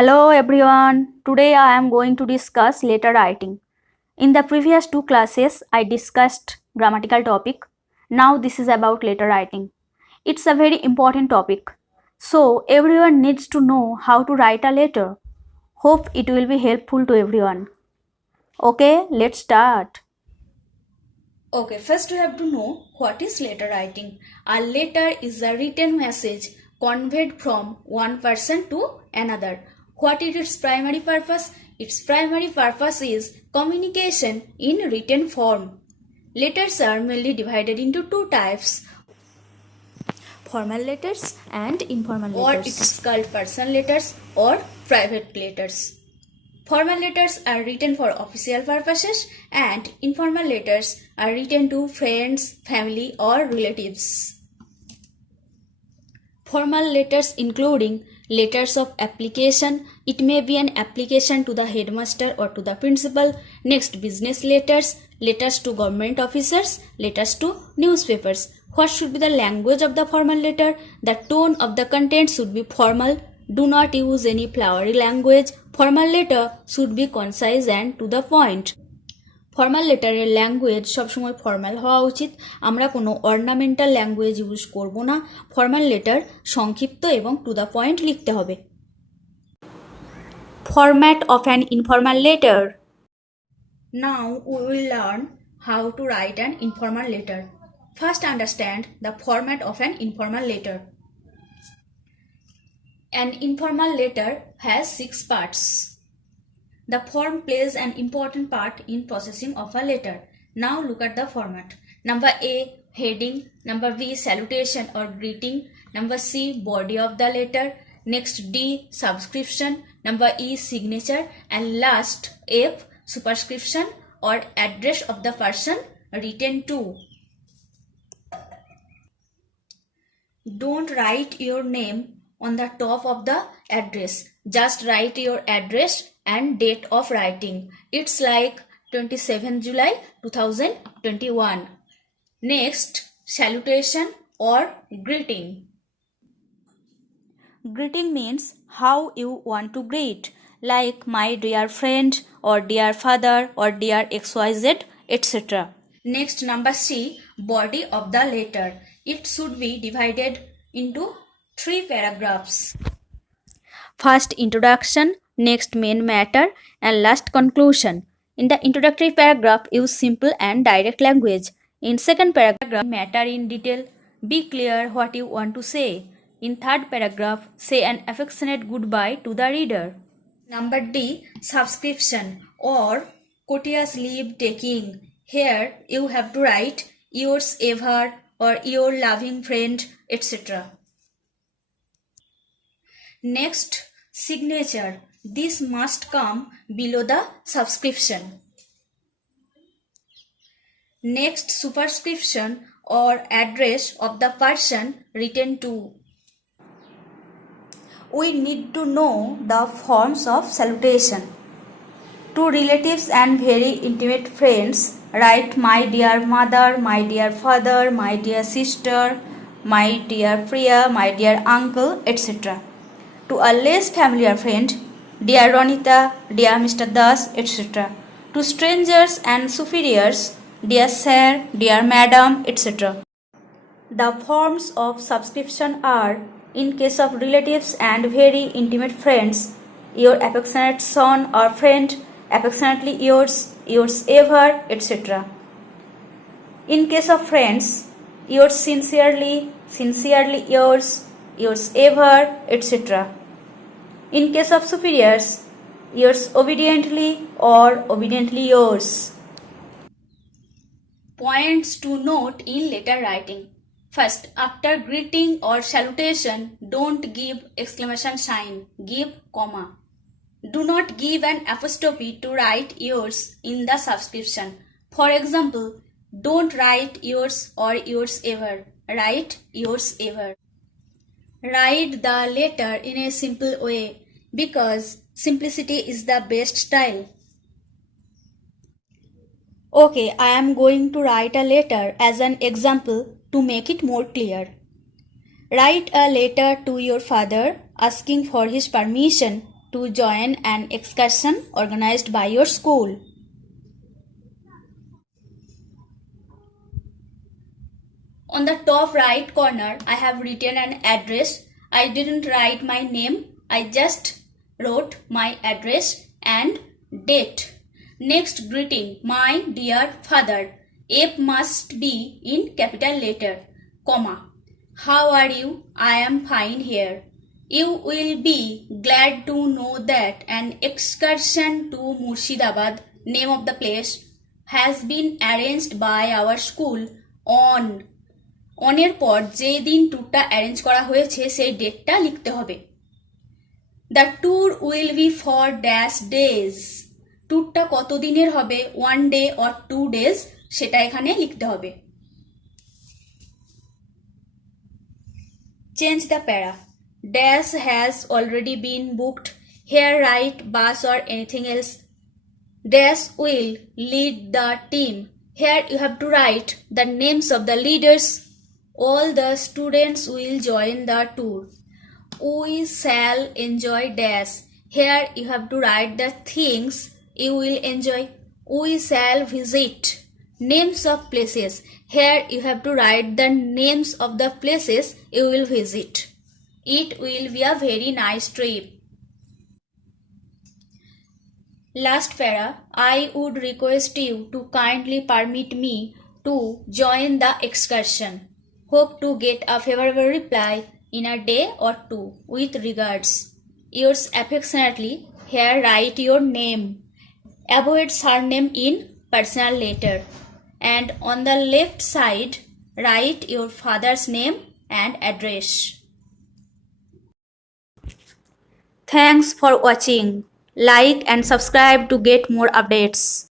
Hello everyone. Today I am going to discuss letter writing. In the previous two classes I discussed grammatical topic. Now this is about letter writing. It's a very important topic. So everyone needs to know how to write a letter. Hope it will be helpful to everyone. Okay, let's start. Okay, first we have to know what is letter writing. A letter is a written message conveyed from one person to another. What is its primary purpose? Its primary purpose is communication in written form. Letters are mainly divided into two types, Formal letters and informal or letters. it is called personal letters or private letters. Formal letters are written for official purposes and informal letters are written to friends, family or relatives. Formal letters including letters of application. It may be an application to the headmaster or to the principal. Next, business letters, letters to government officers, letters to newspapers. What should be the language of the formal letter? The tone of the content should be formal. Do not use any flowery language. Formal letter should be concise and to the point. Formal লেটারের language সবসময় formal হওয়া উচিত। আমরা কোনো ornamental language use করব না। Formal letter সংক্ষিপ্ত এবং টু দ্য পয়েন্ট লিখতে হবে। Format of an informal letter. Now we will learn how to write an informal letter. First, understand the format of an informal letter. An informal letter has 6 parts. The form plays an important part in processing of a letter. Now look at the format. Number A, heading. Number B, salutation or greeting. Number C, body of the letter. Next D, subscription. Number E, signature. And last F, superscription or address of the person written to. Don't write your name on the top of the address. Just write your address and date of writing. It's like 27 July 2021. Next, salutation or greeting. Greeting means how you want to greet, like my dear friend or dear father or dear XYZ, etc. Next, number C, body of the letter. It should be divided into 3 paragraphs. First, introduction, next, main matter, and last, conclusion. In the introductory paragraph, use simple and direct language. In second paragraph, matter in detail. Be clear what you want to say. In third paragraph, say an affectionate goodbye to the reader. Number D, subscription or courteous leave taking. Here you have to write yours ever or your loving friend, etc. Next, signature. This must come below the subscription. Next, superscription or address of the person written to. We need to know the forms of salutation. To relatives and very intimate friends, write my dear mother, my dear father, my dear sister, my dear Priya, my dear uncle, etc. To a less familiar friend, dear Ronita, dear Mr. Das, etc. To strangers and superiors, dear sir, dear madam, etc. The forms of subscription are, in case of relatives and very intimate friends, your affectionate son or friend, affectionately yours, yours ever, etc. In case of friends, yours sincerely, sincerely yours, yours ever, etc. In case of superiors, yours obediently or obediently yours. Points to note in letter writing. First, after greeting or salutation, don't give exclamation sign, give comma. Do not give an apostrophe to write yours in the subscription. For example, don't write yours or yours ever, write yours ever. Write the letter in a simple way because simplicity is the best style. Okay, I am going to write a letter as an example to make it more clear. Write a letter to your father asking for his permission to join an excursion organized by your school. On the top right corner, I have written an address. I didn't write my name. I just wrote my address and date. Next greeting, my dear father. F must be in capital letter, comma. How are you? I am fine here. You will be glad to know that an excursion to Murshidabad, name of the place, has been arranged by our school on অনের পর যে দিন ট্যুরটা arrange করা হয়েছে সেই ডেটটা লিখতে হবে। The tour will be for dash days, ট্যুরটা কত দিনের হবে, 1 day or 2 days, সেটা এখানে লিখতে হবে। Change the para, dash has already been booked, here write bus or anything else, dash will lead the team, here you have to write the names of the leaders, all the students will join the tour. We shall enjoy dash. Here you have to write the things you will enjoy. We shall visit. Names of places. Here you have to write the names of the places you will visit. It will be a very nice trip. Last para, I would request you to kindly permit me to join the excursion. Hope to get a favorable reply in a day or 2. With regards, yours affectionately. Here write your name. Avoid surname in personal letter. And on the left side, write your father's name and address. Thanks for watching. Like and subscribe to get more updates.